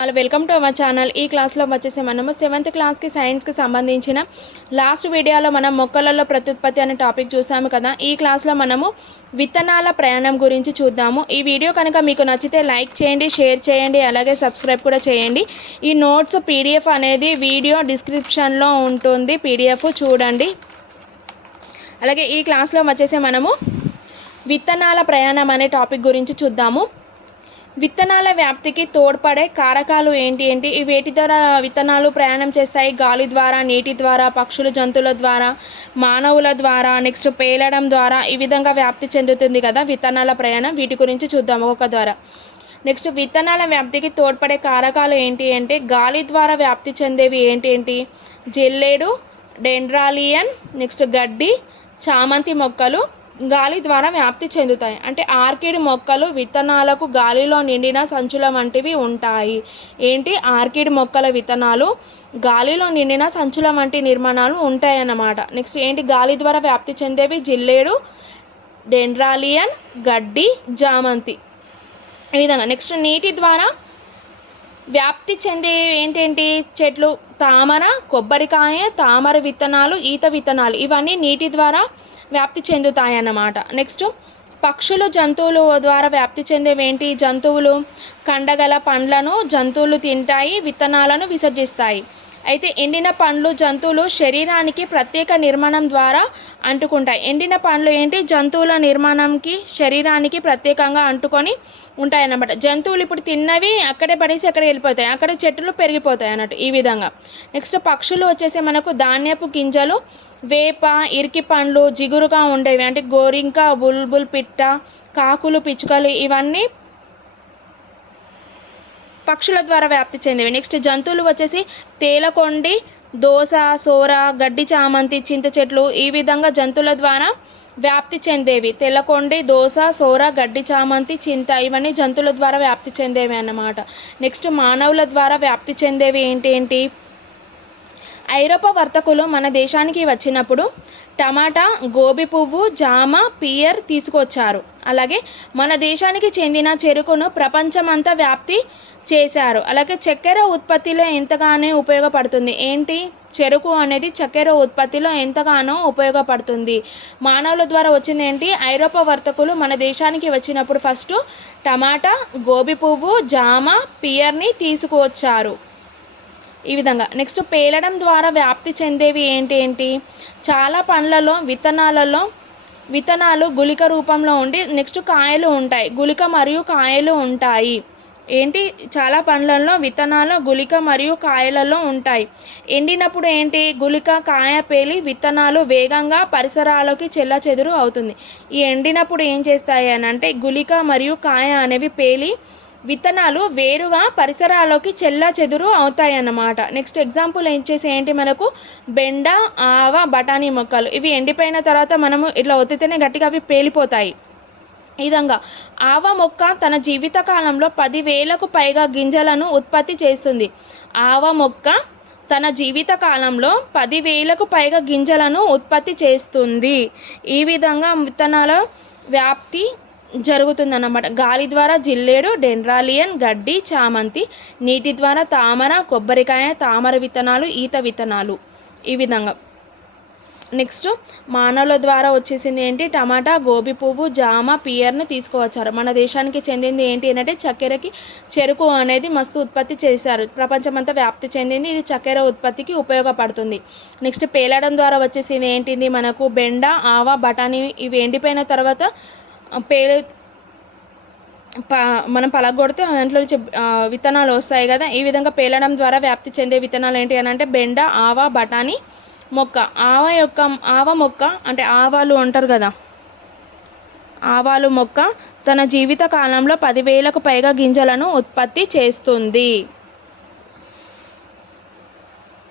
Welcome to our channel. ఈ క్లాస్లో వచ్చేసి మనము 7th క్లాస్కి సైన్స్కి సంబంధించిన లాస్ట్ వీడియోలో మనం మొక్కలలో ప్రత్యుత్పత్తి అనే టాపిక్ చూసాము కదా. ఈ క్లాస్లో మనము విత్తనాల ప్రయాణం గురించి చూద్దాము. ఈ వీడియో కనుక మీకు నచ్చితే లైక్ చేయండి, షేర్ చేయండి, అలాగే సబ్స్క్రైబ్ కూడా చేయండి. ఈ నోట్స్ పీడిఎఫ్ అనేది వీడియో డిస్క్రిప్షన్లో ఉంటుంది, పీడిఎఫ్ చూడండి. అలాగే ఈ క్లాస్లో వచ్చేసి మనము విత్తనాల ప్రయాణం అనే టాపిక్ గురించి చూద్దాము. విత్తనాల వ్యాప్తికి తోడ్పడే కారకాలు ఏంటి వేటి ద్వారా విత్తనాలు ప్రయాణం చేస్తాయి? గాలి ద్వారా, నీటి ద్వారా, పక్షులు, జంతువుల ద్వారా, మానవుల ద్వారా, నెక్స్ట్ పేలడం ద్వారా ఈ విధంగా వ్యాప్తి చెందుతుంది కదా విత్తనాల ప్రయాణం. వీటి గురించి చూద్దాం ఒక్కొక్క ద్వారా. నెక్స్ట్ విత్తనాల వ్యాప్తికి తోడ్పడే కారకాలు ఏంటి అంటే గాలి ద్వారా వ్యాప్తి చెందేవి ఏంటి? జిల్లేడు, డెండ్రాలియన్, నెక్స్ట్ గడ్డి, చామంతి మొక్కలు గాలి ద్వారా వ్యాప్తి చెందుతాయి. అంటే ఆర్కిడ్ మొక్కలు విత్తనాలకు గాలిలో నిండిన సంచుల వంటివి ఉంటాయి. ఆర్కిడ్ మొక్కల విత్తనాలు గాలిలో నిండిన సంచుల వంటి నిర్మాణాలు ఉంటాయన్నమాట. నెక్స్ట్ గాలి ద్వారా వ్యాప్తి చెందేవి జిల్లేడు, డెండ్రాలియన్, గడ్డి, జామంతి ఈ విధంగా. నెక్స్ట్ నీటి ద్వారా వ్యాప్తి చెందే చెట్లు తామర, కొబ్బరికాయ, తామర విత్తనాలు, ఈత విత్తనాలు ఇవన్నీ నీటి ద్వారా వ్యాప్తి చెందుతాయి అన్నమాట. నెక్స్ట్ పక్షులు, జంతువులు ద్వారా వ్యాప్తి చెందేవేంటి? జంతువులు కండగల పండ్లను జంతువులు తింటాయి, విత్తనాలను విసర్జిస్తాయి. అయితే ఎండిన పండ్లు జంతువులు శరీరానికి ప్రత్యేక నిర్మాణం ద్వారా అంటుకుంటాయి. ఎండిన పండ్లు జంతువుల నిర్మాణంకి శరీరానికి ప్రత్యేకంగా అంటుకొని ఉంటాయి అన్నమాట. జంతువులు ఇప్పుడు తిన్నవి అక్కడే పడేసి అక్కడే వెళ్ళిపోతాయి, అక్కడ చెట్లు పెరిగిపోతాయి అన్నట్టు ఈ విధంగా. నెక్స్ట్ పక్షులు వచ్చేసి మనకు ధాన్యపు గింజలు, వేప, ఇరికి పండ్లు, జిగురుగా ఉండేవి అంటే గోరింక, బుల్బుల్ పిట్ట, కాకులు, పిచ్చుకలు ఇవన్నీ పక్షుల ద్వారా వ్యాప్తి చెందేవి. నెక్స్ట్ జంతువులు వచ్చేసి తేలకొండి, దోస, సోర, గడ్డి, చామంతి, చింత చెట్లు ఈ విధంగా జంతువుల ద్వారా వ్యాప్తి చెందేవి. తెల్లకొండి, దోస, సోర, గడ్డి, చామంతి, చింత ఇవన్నీ జంతువుల ద్వారా వ్యాప్తి చెందేవి అన్నమాట. నెక్స్ట్ మానవుల ద్వారా వ్యాప్తి చెందేవి ఏంటి? ఐరోపా వర్తకులు మన దేశానికి వచ్చినప్పుడు టమాటా, గోబీ పువ్వు, జామ, పియర్ తీసుకొచ్చారు. అలాగే మన దేశానికి చెందిన చెరుకును ప్రపంచమంతా వ్యాప్తి చేశారు. అలాగే చక్కెర ఉత్పత్తిలో ఎంతగానో ఉపయోగపడుతుంది. చెరుకు అనేది చక్కెర ఉత్పత్తిలో ఎంతగానో ఉపయోగపడుతుంది. మానవుల ద్వారా వచ్చింది ఐరోపా వర్తకులు మన దేశానికి వచ్చినప్పుడు ఫస్ట్ టమాటా, గోబీ పువ్వు, జామ, పియర్ని తీసుకువచ్చారు ఈ విధంగా. నెక్స్ట్ పేలడం ద్వారా వ్యాప్తి చెందేవి ఏంటి? చాలా పండ్లలో విత్తనాలు గుళిక రూపంలో ఉండి నెక్స్ట్ కాయలు ఉంటాయి. గుళిక మరియు కాయలు ఉంటాయి. చాలా పండ్లలో విత్తనాలు గుళిక మరియు కాయలలో ఉంటాయి. ఎండినప్పుడు గుళిక, కాయ పేలి విత్తనాలు వేగంగా పరిసరాలకి చెల్లాచెదురు అవుతుంది. ఈ ఎండినప్పుడు ఏం చేస్తాయి అని అంటే గుళిక మరియు కాయ అనేవి పేలి విత్తనాలు వేరుగా పరిసరాల్లోకి చెల్లాచెదురు అవుతాయి అన్నమాట. నెక్స్ట్ ఎగ్జాంపుల్ మనకు బెండ, ఆవ, బఠానీ మొక్కలు ఇవి ఎండిపోయిన తర్వాత మనము ఇట్లా ఒత్తితేనే గట్టిగా అవి పేలిపోతాయి. ఈ విధంగా ఆవ మొక్క తన జీవితకాలంలో 10,000కు పైగా గింజలను ఉత్పత్తి చేస్తుంది. ఆవ మొక్క తన జీవితకాలంలో 10,000కు పైగా గింజలను ఉత్పత్తి చేస్తుంది. ఈ విధంగా విత్తనాల వ్యాప్తి జరుగుతుందన్నమాట. గాలి ద్వారా జిల్లేడు, డెండ్రాలియన్, గడ్డి, చామంతి, నీటి ద్వారా తామర, కొబ్బరికాయ, తామర విత్తనాలు, ఈత విత్తనాలు ఈ విధంగా. నెక్స్ట్ మానవుల ద్వారా వచ్చేసింది టమాటా, గోబీ పువ్వు, జామ, పియర్ను తీసుకువచ్చారు. మన దేశానికి చెందింది అంటే చక్కెరకి చెరుకు అనేది మస్తు ఉత్పత్తి చేశారు. ప్రపంచమంతా వ్యాప్తి చెందింది. ఇది చక్కెర ఉత్పత్తికి ఉపయోగపడుతుంది. నెక్స్ట్ పేలడం ద్వారా వచ్చేసింది మనకు బెండ, ఆవ, బఠానీ ఇవి ఎండిపోయిన తర్వాత మనం పలగొడితే దాంట్లో నుంచి విత్తనాలు వస్తాయి కదా. ఈ విధంగా పేలడం ద్వారా వ్యాప్తి చెందే విత్తనాలు అంటే బెండ, ఆవ, బఠానీ మొక్క. ఆవ మొక్క అంటే ఆవాలు అంటారు కదా, ఆవాలు మొక్క తన జీవిత కాలంలో 10,000కు పైగా గింజలను ఉత్పత్తి చేస్తుంది.